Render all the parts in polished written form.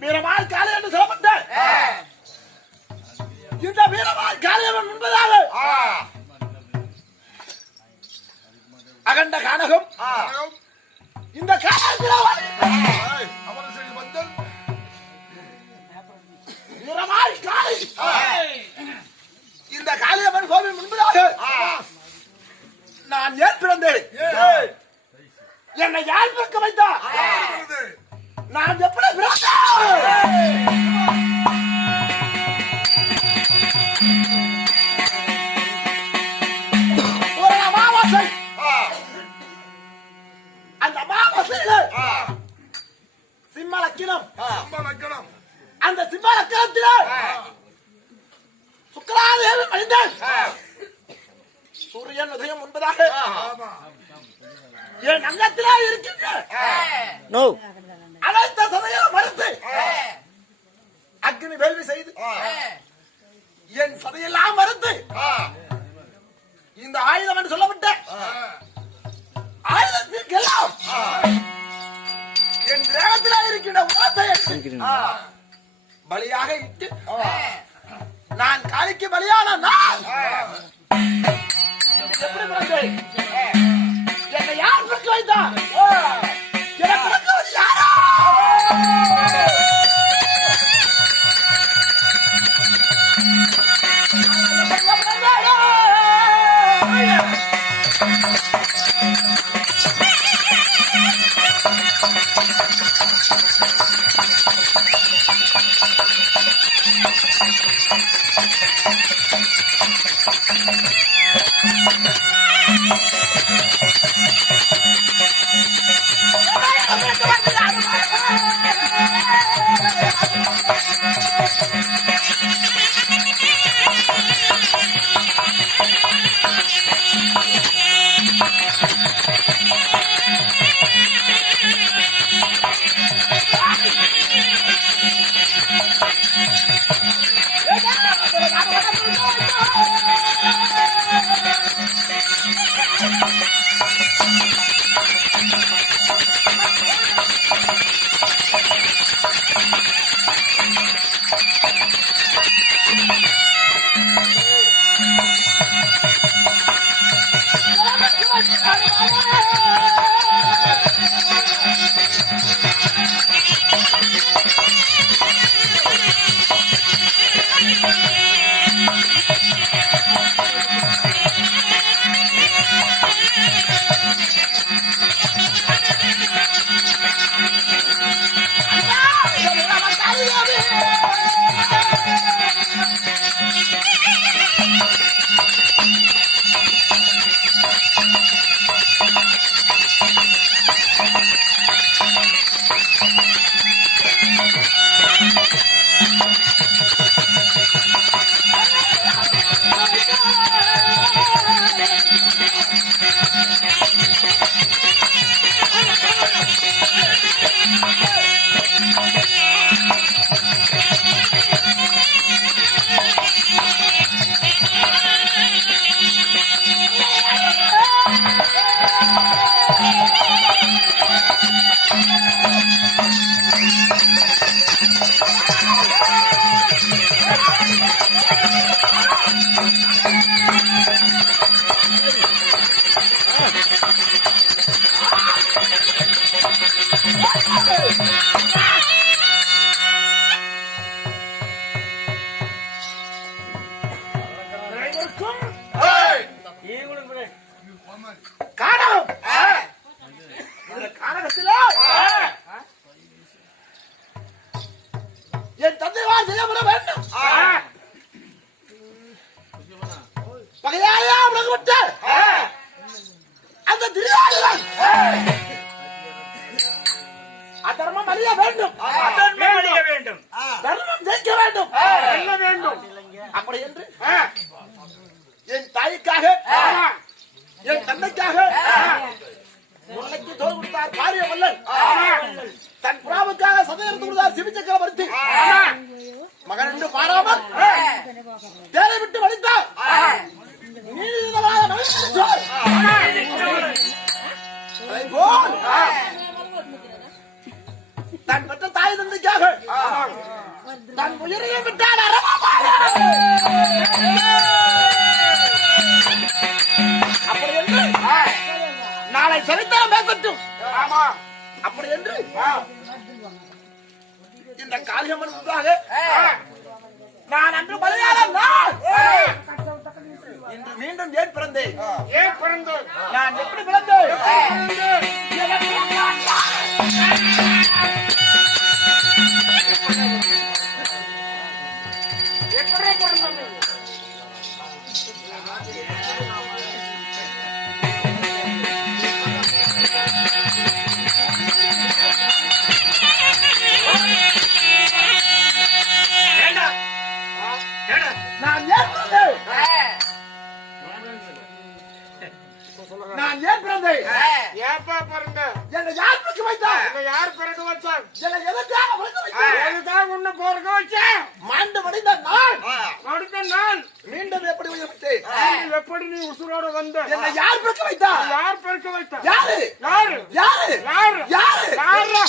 வீரமாய் காலை என்று சொல்லப்பட்ட இந்த வீரமாய் காளையவன் முன்பதாக அகண்ட கானகம் இந்த வீரமாய் காளை இந்த காளியம்மன் கோவில் முன்பதாக நான் ஏன் பிறந்தேன்? என்னை யார் பக்க வைத்தா? நான் எப்படி ஒரு அமாவாசை, அந்த அமாவாசையில சிம்ம லக்கினம், அந்த சிம்ம லக்கினத்தில சுக்கிராதேவி மனிதன் சூரியன் உதயம் முன்பதாக என் அங்கத்திலே இருக்கின்ற அனைத்த சதையிலும் மறுத்து அக்னி வேள்வி செய்து என் சதையெல்லாம் மறுத்து இந்த ஆயுதம் என்று சொல்லப்பட்ட ஆயுதத்திற்கெல்லாம் என் தேகத்திலே இருக்கின்ற உலகத்தை பலியாக இட்டு நான் காளிக்கு பலியான நான் எப்படி பிறந்தேன்? என்னை யார் பிறக்க வைத்தார்? என்னை பிறக்கவது யாரா? அதர்மம் அழிய வேண்டும், அதர்மம் அழிய வேண்டும், தர்மம் ஜெயிக்க வேண்டும், வெல்ல வேண்டும். அப்படி என்று என் தாய்க்காக என் தந்தைக்காக முன்னைக்கு தோல் கொடுத்தார் பாரிய மல்லன். தன் புறாவுக்காக சதையிருந்து கொடுத்தார் சிவி சக்கரவர்த்தி. மகன் என்று பாராமல் தேரை விட்டு வலித்தார். தன் பெற்ற தாய் தந்தைக்காக தன் உயிரையை விட்டால் அப்படி என்று நாளை சரித்திரம் பேசட்டும். அப்படி என்று இந்த காளியம்மன் முன்பாக நான் அன்று மலையாளம் இன்று மீண்டும் ஏன் பிறந்தேன்? ஏன் பிறந்தோம்? நான் எப்படி பிறந்தேன்? எப்படி பிறந்தோம்? நான் ஏன் பிறந்தேன்? நான் ஏன் பிறந்தேன்? ஏப்பா பிறந்த? என்னை யார் பிறக்க வைத்தார்? என்னை யார் பிறக்க வச்சான்? என்னை எதற்காக பிறக்க வைத்தார்? எதுக்காக உன்னை பிறக்க வச்சேன்? மாண்டு மடிந்த நான் அடுத்த நாள் மீண்டும் எப்படி உயிர்விட்டேன்? எப்படி நீ உசுரோட வந்த? என்னை யார் பிறக்க வைத்தார்? யார் பிறக்க வைத்தா? யாரு? யாரு? யாரு? யாரு? யாரு? யாரா?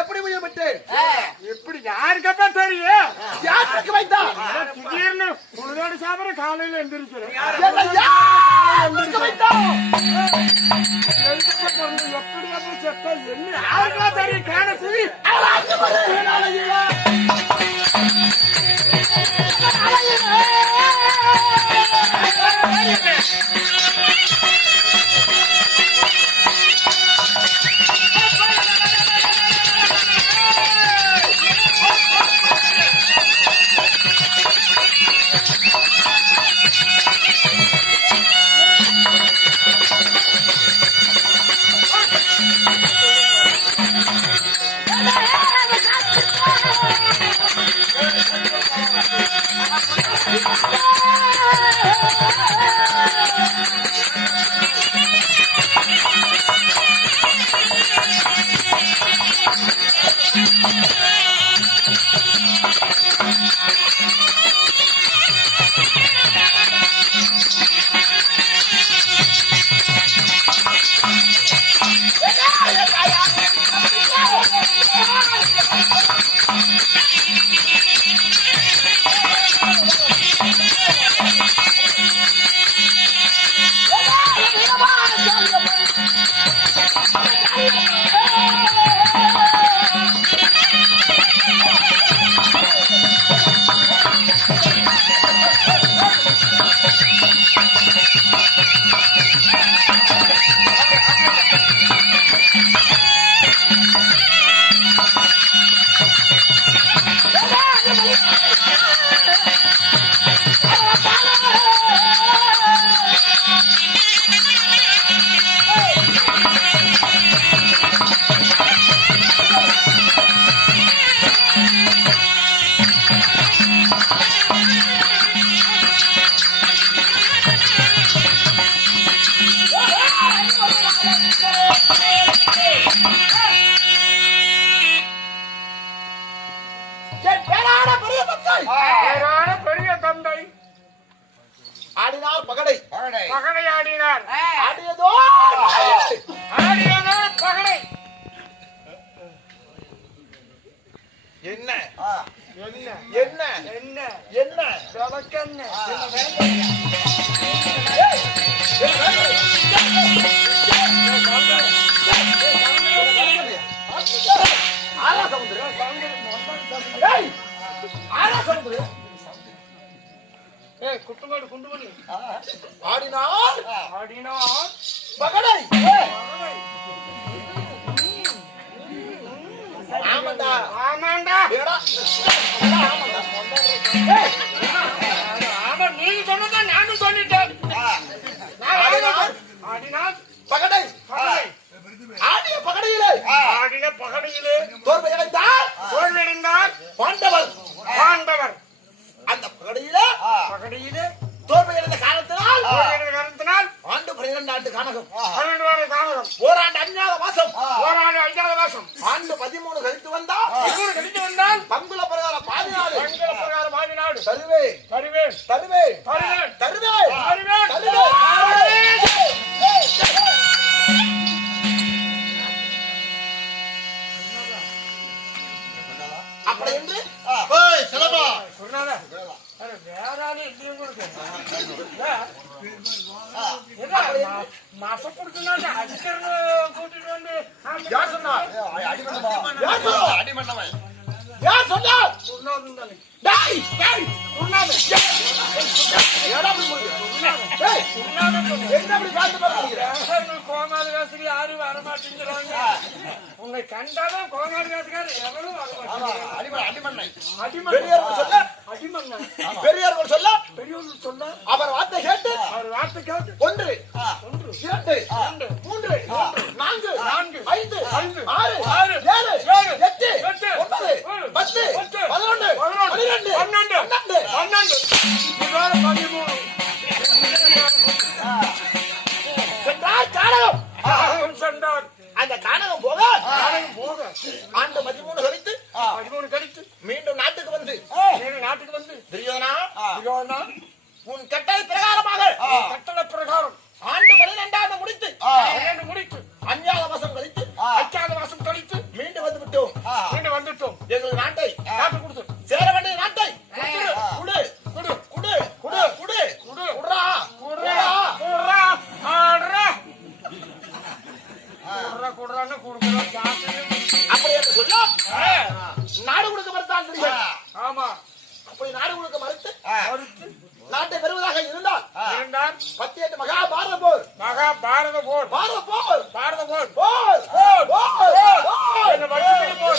எப்படி உயிர்விட்டேன்? எப்படி யாருக்கப்பா தெரியும்? யார் பிறக்க வைத்தார்? திடீர்னு உன்னோட சாப்பிட காலையில எந்திரிக்கிறேன். என்னை யார் பிறக்க வைத்தார்? எப்படி அப்படி செத்த என்ன யாருக்கா தெரியும்? காண குவி பெரிய தந்தை ஆடினார் பகடை பகடை ஆடினார். ஆடியதோ ஆடியதோ பகடை. என்ன என்ன என்ன என்ன என்ன விளக்கென்ன? ஆலா சமுத்திரம் குட்டுமாடு குண்டுமணி ஆடினார் ஆடினார் பகடை. ஆமாண்டா ஆமாண்டா ஏடா ஆமாண்டா. ஆமா நீங்க சொன்னதா நானும் சொல்லிட்டேன். ஆடினார் பகடை பகடை ஆடிய பகடையிலே ஆடின பகடையிலே தோல்வி அடைந்தார் தோல்வியடைந்தார் பாண்டவர். பாண்டவர். அந்த பகடையிலே பகடையிலே தோல்வி அடைந்த காரணத்தினால் தோல்வியடைந்த காரணத்தினால் ஆண்டு 12 ஆண்டு கானகம் 12 வருட காலம் ஓராண்டு அஞ்ஞாத மாசம் ஓராண்டு ஐந்தாவது மாசம் ஆண்டு 13 கழித்து வந்தால் கழித்து வந்தால் பங்குல பிரகார பாதி நாடு மங்கள பிரகாரம் பாதி நாடு தருவேன் தருவேன் தருவேன் தருவேன் தருவேன் தருவேன் தருவேன். அப்படி என்று சொன்னாரா? அட, வேற ஆளு இல்லையும் கொடுக்க. மாசம் கொடுக்கணும் அடிக்கிறது கூட்டிட்டு வந்து யார் சொன்னார்? யார் சொன்னார்? யார் சொன்னார்? சொன்னாதுன்னு தானே. டேய் டேய் சொன்னாது. ஏடா அப்படி சொல்றீங்க? டேய் சொன்னாதுன்னு சொன்னேன். என்ன அப்படி காத்து பாக்குறீங்க? கோமாளி காசுக்கு யாரும் வரமாட்டேங்கிறாங்க. உங்களை கண்டாதான் கோமாளி காசுக்காரு எவரும் வரமாட்டேங்கிறாங்க. அடிமண்ணை அடிமன் பெரியார்கள் சொல்ல அடிமண்ணா பெரியார்கள் சொல்ல பெரியவர்கள் சொன்னா அவர் வார்த்தை கேட்டு அவர் வார்த்தை கேட்டு 1 ஒன்று 2 இரண்டு 3 4 நான்கு 5 ஐந்து 6 ஆறு 7 ஏழு 8 எட்டு 9 10 11 12 பன்னெண்டு 12 இதோட 13 சென்றார் கானகம் சென்றார். அந்த கானகம் போக போக ஆண்டு 13 கழித்து 13 கழித்து மீண்டும் நாட்டுக்கு வந்து நாட்டுக்கு வந்து துரியோதனா துரியோதனா உன் கட்டளை பிரகாரமாக கட்டளை பிரகாரம் ஆண்டு 12 முடித்து 12 முடித்து அஞ்ஞாத மாசம் கழித்து அச்சாத மாசம் கழித்து மீண்டும் வந்து விட்டோம். மீண்டும் வந்துட்டோம். எங்கள் நாட்டை நாட்டு கொடுத்து சேர வேண்டிய நாட்டை குடு குடு குடு குடு குடு குடு குடுறா குடுறா குடுறா ஆடுறா குடுறா குடுறான்னு குடுக்குறோம் சாப்பிட்டு. அப்படி என்று சொல்ல நாடு கொடுக்க மறுத்தான் துரியோதனன். ஆமா அப்படி நாடு கொடுக்க மறுத்து மறுத்து நாட்டை பெறுவதாக இருந்தால் இருந்தார் 18 மகாபாரத போர் மகாபாரத போர் பாரத போர் பாரத போர் போர் போர் போர் என்ன வச்சுக்கிட்டு போற